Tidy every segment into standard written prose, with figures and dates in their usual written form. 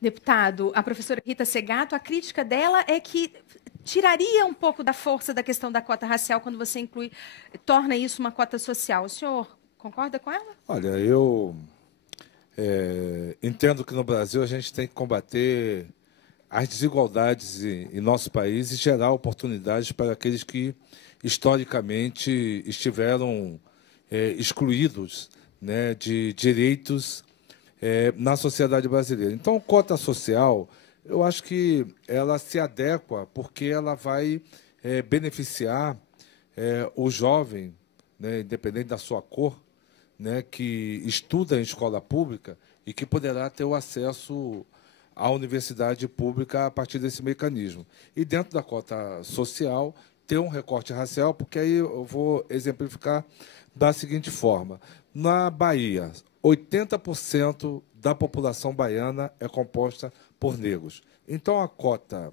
Deputado, a professora Rita Segato, a crítica dela é que tiraria um pouco da força da questão da cota racial quando você torna isso uma cota social. O senhor concorda com ela? Olha, eu entendo que no Brasil a gente tem que combater as desigualdades em nosso país e gerar oportunidades para aqueles que historicamente estiveram excluídos, né, de direitos na sociedade brasileira. Então, cota social, eu acho que ela se adequa porque ela vai beneficiar o jovem, né, independente da sua cor, né, que estuda em escola pública e que poderá ter o acesso à universidade pública a partir desse mecanismo. E dentro da cota social, ter um recorte racial, porque aí eu vou exemplificar da seguinte forma. Na Bahia, 80% da população baiana é composta por negros. Então, a cota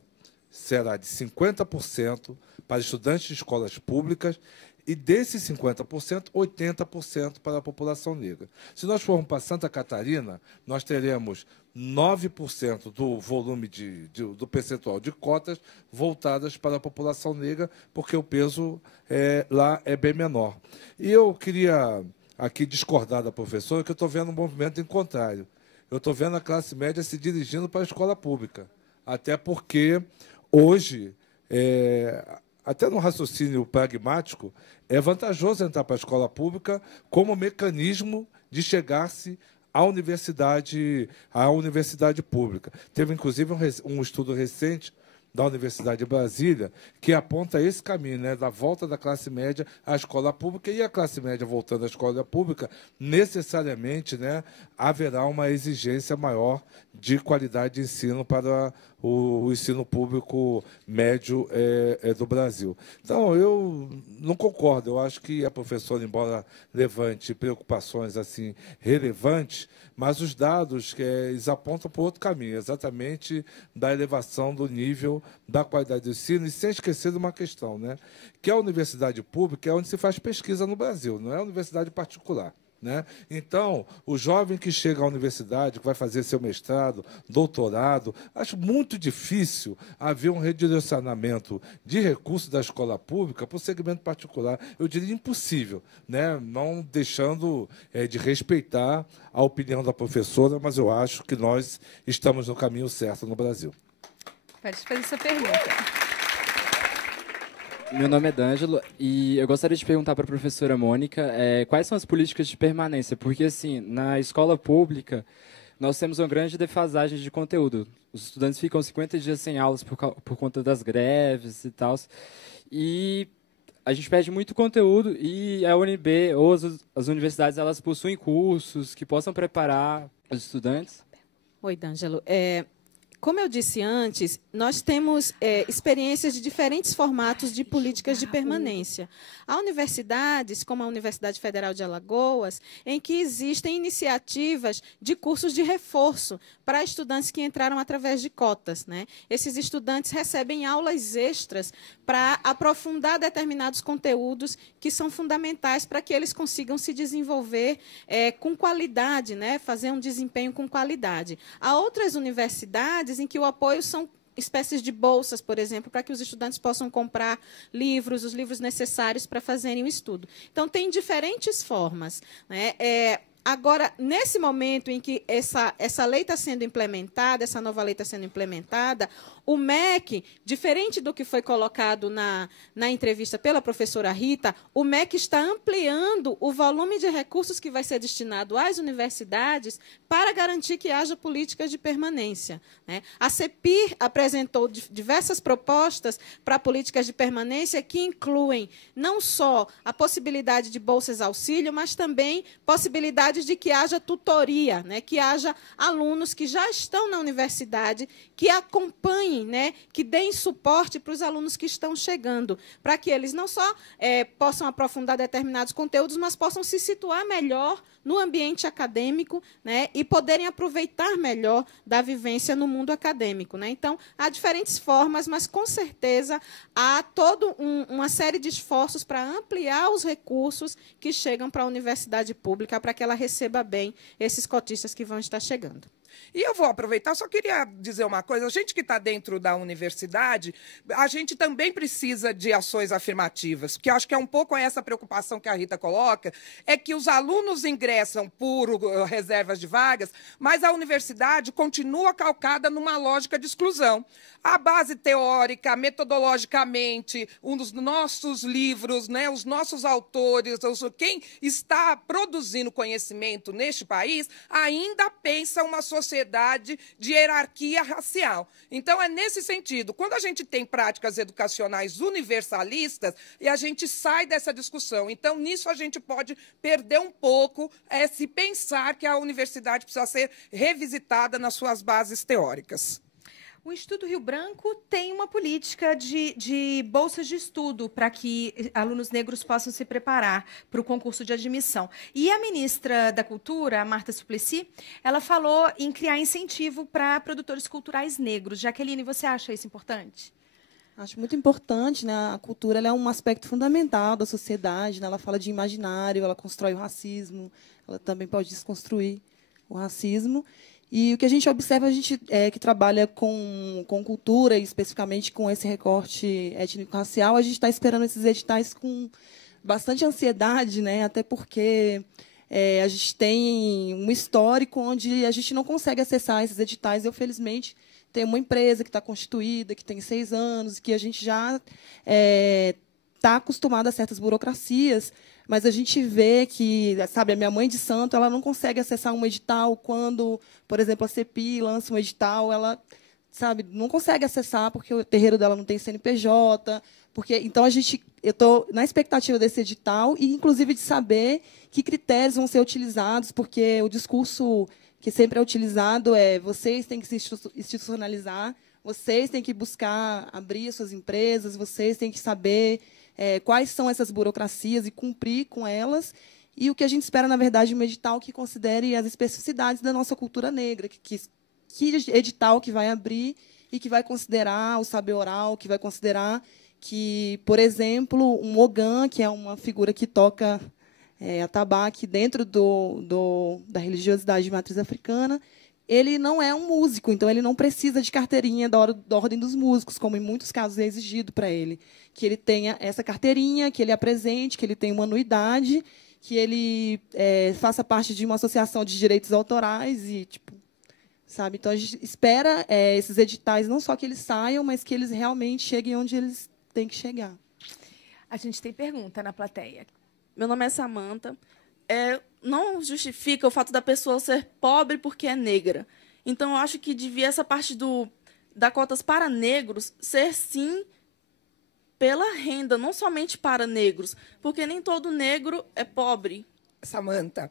será de 50% para estudantes de escolas públicas e, desses 50%, 80% para a população negra. Se nós formos para Santa Catarina, nós teremos 9% do volume do percentual de cotas voltadas para a população negra, porque o peso lá é bem menor. E eu queria aqui discordar da professora, que eu estou vendo um movimento em contrário. Eu estou vendo a classe média se dirigindo para a escola pública, até porque hoje, até no raciocínio pragmático, é vantajoso entrar para a escola pública como mecanismo de chegar-se à universidade pública. Teve, inclusive, um estudo recente da Universidade de Brasília, que aponta esse caminho, né, da volta da classe média à escola pública, e a classe média voltando à escola pública, necessariamente, né, haverá uma exigência maior de qualidade de ensino para o ensino público médio do Brasil. Então, eu não concordo. Eu acho que a professora, embora levante preocupações assim relevantes, mas os dados eles apontam para outro caminho, exatamente da elevação do nível da qualidade do ensino, e sem esquecer de uma questão, né, que a universidade pública é onde se faz pesquisa no Brasil, não é a universidade particular. Né? Então, o jovem que chega à universidade, que vai fazer seu mestrado, doutorado, acho muito difícil haver um redirecionamento de recursos da escola pública para o segmento particular. Eu diria impossível, né? Não deixando de respeitar a opinião da professora, mas eu acho que nós estamos no caminho certo no Brasil. Pode fazer sua pergunta. Meu nome é D'Angelo e eu gostaria de perguntar para a professora Mônica quais são as políticas de permanência, porque, assim, na escola pública, nós temos uma grande defasagem de conteúdo. Os estudantes ficam 50 dias sem aulas por conta das greves e tal, e a gente perde muito conteúdo, e a UNB ou as universidades, elas possuem cursos que possam preparar os estudantes? Oi, D'Angelo. Como eu disse antes, nós temos experiências de diferentes formatos de políticas de permanência. Há universidades, como a Universidade Federal de Alagoas, em que existem iniciativas de cursos de reforço para estudantes que entraram através de cotas, né? Esses estudantes recebem aulas extras para aprofundar determinados conteúdos que são fundamentais para que eles consigam se desenvolver com qualidade, né? Fazer um desempenho com qualidade. Há outras universidades em que o apoio são espécies de bolsas, por exemplo, para que os estudantes possam comprar livros, os livros necessários para fazerem o estudo. Então, tem diferentes formas, né? Agora, nesse momento em que essa lei está sendo implementada, essa nova lei está sendo implementada, o MEC, diferente do que foi colocado na entrevista pela professora Rita, o MEC está ampliando o volume de recursos que vai ser destinado às universidades para garantir que haja políticas de permanência, né? A CEPIR apresentou diversas propostas para políticas de permanência que incluem não só a possibilidade de bolsas auxílio, mas também possibilidades de que haja tutoria, né? Que haja alunos que já estão na universidade, que acompanhem, né? Que deem suporte para os alunos que estão chegando, para que eles não só possam aprofundar determinados conteúdos, mas possam se situar melhor no ambiente acadêmico, né, e poderem aproveitar melhor da vivência no mundo acadêmico, né? Então, há diferentes formas, mas, com certeza, há toda uma série de esforços para ampliar os recursos que chegam para a universidade pública, para que ela receba bem esses cotistas que vão estar chegando. E eu vou aproveitar, só queria dizer uma coisa, a gente que está dentro da universidade, a gente também precisa de ações afirmativas, porque acho que é um pouco essa preocupação que a Rita coloca, é que os alunos ingressam por reservas de vagas, mas a universidade continua calcada numa lógica de exclusão. A base teórica, metodologicamente, um dos nossos livros, né, os nossos autores, quem está produzindo conhecimento neste país, ainda pensa uma sociedade de hierarquia racial. Então, é nesse sentido, quando a gente tem práticas educacionais universalistas, e a gente sai dessa discussão. Então, nisso a gente pode perder um pouco se pensar que a universidade precisa ser revisitada nas suas bases teóricas. O Instituto Rio Branco tem uma política de bolsas de estudo para que alunos negros possam se preparar para o concurso de admissão. E a ministra da Cultura, a Marta Suplicy, ela falou em criar incentivo para produtores culturais negros. Jaqueline, você acha isso importante? Acho muito importante, né? A cultura ela é um aspecto fundamental da sociedade, né? Ela fala de imaginário, ela constrói o racismo, ela também pode desconstruir o racismo. E o que a gente observa, a gente que trabalha com cultura, e especificamente com esse recorte étnico-racial, a gente está esperando esses editais com bastante ansiedade, né? Até porque a gente tem um histórico onde a gente não consegue acessar esses editais. Eu, felizmente, tenho uma empresa que está constituída, que tem 6 anos, que a gente já está acostumado a certas burocracias, mas a gente vê que, sabe, a minha mãe de santo, ela não consegue acessar um edital quando, por exemplo, a CEPI lança um edital, ela, sabe, não consegue acessar porque o terreiro dela não tem CNPJ, porque então eu estou na expectativa desse edital e, inclusive, de saber que critérios vão ser utilizados, porque o discurso que sempre é utilizado é vocês têm que se institucionalizar, vocês têm que buscar abrir as suas empresas, vocês têm que saber quais são essas burocracias e cumprir com elas. E o que a gente espera, na verdade, um edital que considere as especificidades da nossa cultura negra, que edital que vai abrir e que vai considerar o saber oral, que vai considerar que, por exemplo, um Ogã, que é uma figura que toca atabaque dentro da religiosidade de matriz africana, ele não é um músico, então ele não precisa de carteirinha da ordem dos músicos, como em muitos casos é exigido para ele. Que ele tenha essa carteirinha, que ele apresente, que ele tenha uma anuidade, que ele faça parte de uma associação de direitos autorais e, tipo, sabe? Então a gente espera esses editais não só que eles saiam, mas que eles realmente cheguem onde eles têm que chegar. A gente tem pergunta na plateia. Meu nome é Samanta. Não justifica o fato da pessoa ser pobre porque é negra. Então, eu acho que devia essa parte da cotas para negros ser, sim, pela renda, não somente para negros, porque nem todo negro é pobre. Samanta,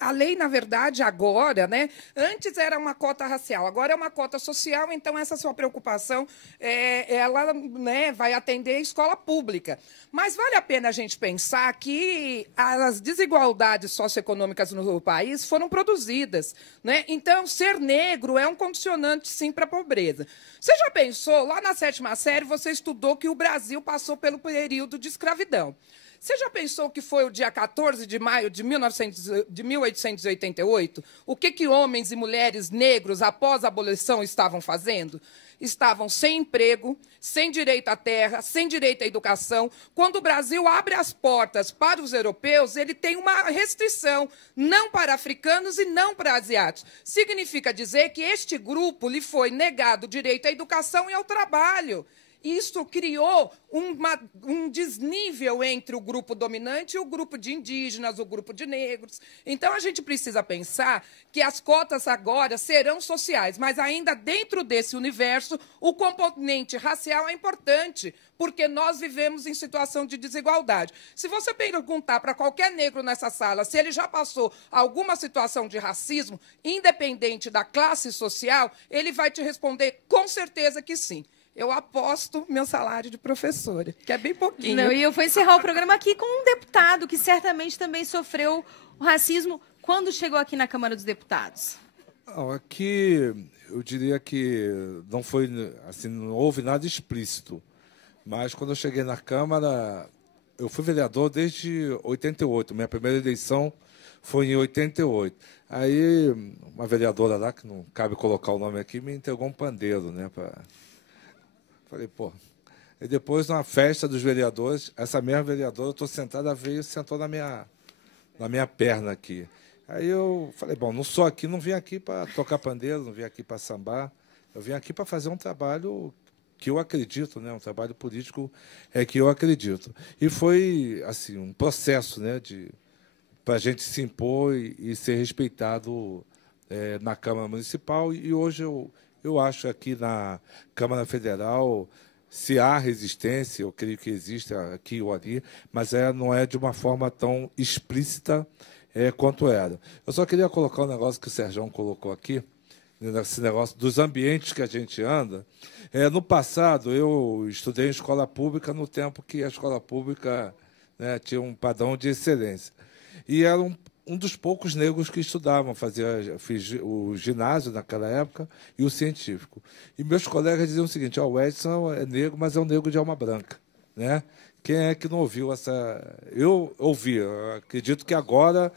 a lei, na verdade, agora, né? Antes era uma cota racial, agora é uma cota social, então essa sua preocupação, ela, né, vai atender a escola pública. Mas vale a pena a gente pensar que as desigualdades socioeconômicas no país foram produzidas, né? Então, ser negro é um condicionante, sim, para a pobreza. Você já pensou, lá na 7ª série, você estudou que o Brasil passou pelo período de escravidão. Você já pensou que foi o dia 14 de maio de 1888? O que homens e mulheres negros, após a abolição, estavam fazendo? Estavam sem emprego, sem direito à terra, sem direito à educação. Quando o Brasil abre as portas para os europeus, ele tem uma restrição, não para africanos e não para asiáticos. Significa dizer que este grupo lhe foi negado o direito à educação e ao trabalho. Isso criou um desnível entre o grupo dominante e o grupo de indígenas, o grupo de negros. Então, a gente precisa pensar que as cotas agora serão sociais, mas ainda dentro desse universo, o componente racial é importante, porque nós vivemos em situação de desigualdade. Se você perguntar para qualquer negro nessa sala se ele já passou alguma situação de racismo, independente da classe social, ele vai te responder com certeza que sim. Eu aposto meu salário de professora, que é bem pouquinho. Não, e eu vou encerrar o programa aqui com um deputado que certamente também sofreu o racismo quando chegou aqui na Câmara dos Deputados. Aqui, eu diria que não foi, assim, não houve nada explícito. Mas quando eu cheguei na Câmara, eu fui vereador desde 88. Minha primeira eleição foi em 88. Aí, uma vereadora lá, que não cabe colocar o nome aqui, me entregou um pandeiro, né? Falei, pô. E depois, numa festa dos vereadores, essa mesma vereadora, eu estou sentada, veio e sentou na minha perna aqui. Aí eu falei, bom, não sou aqui, não vim aqui para tocar pandeiro, não vim aqui para sambar, eu vim aqui para fazer um trabalho que eu acredito, né? Um trabalho político que eu acredito. E foi assim um processo, né? Para a gente se impor e ser respeitado na Câmara Municipal. E hoje eu acho aqui na Câmara Federal, se há resistência, eu creio que existe aqui ou ali, mas não é de uma forma tão explícita quanto era. Eu só queria colocar um negócio que o Serjão colocou aqui, nesse negócio dos ambientes que a gente anda. No passado, eu estudei em escola pública no tempo que a escola pública, né, tinha um padrão de excelência. E era um dos poucos negros que estudavam, fiz o ginásio naquela época e o científico. E meus colegas diziam o seguinte, o Edson é negro, mas é um negro de alma branca, né? Quem é que não ouviu essa... Eu ouvi, eu acredito que agora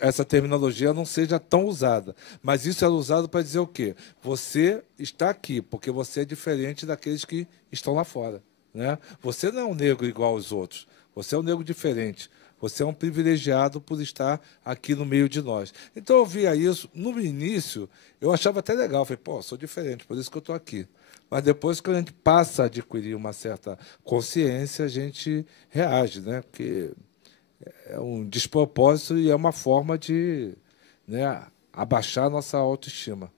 essa terminologia não seja tão usada, mas isso era usado para dizer o quê? Você está aqui porque você é diferente daqueles que estão lá fora, né? Você não é um negro igual aos outros, você é um negro diferente. Você é um privilegiado por estar aqui no meio de nós. Então, eu via isso. No início, eu achava até legal. Falei, pô, sou diferente, por isso que eu estou aqui. Mas depois que a gente passa a adquirir uma certa consciência, a gente reage, né? Porque é um despropósito e é uma forma de, né, abaixar a nossa autoestima.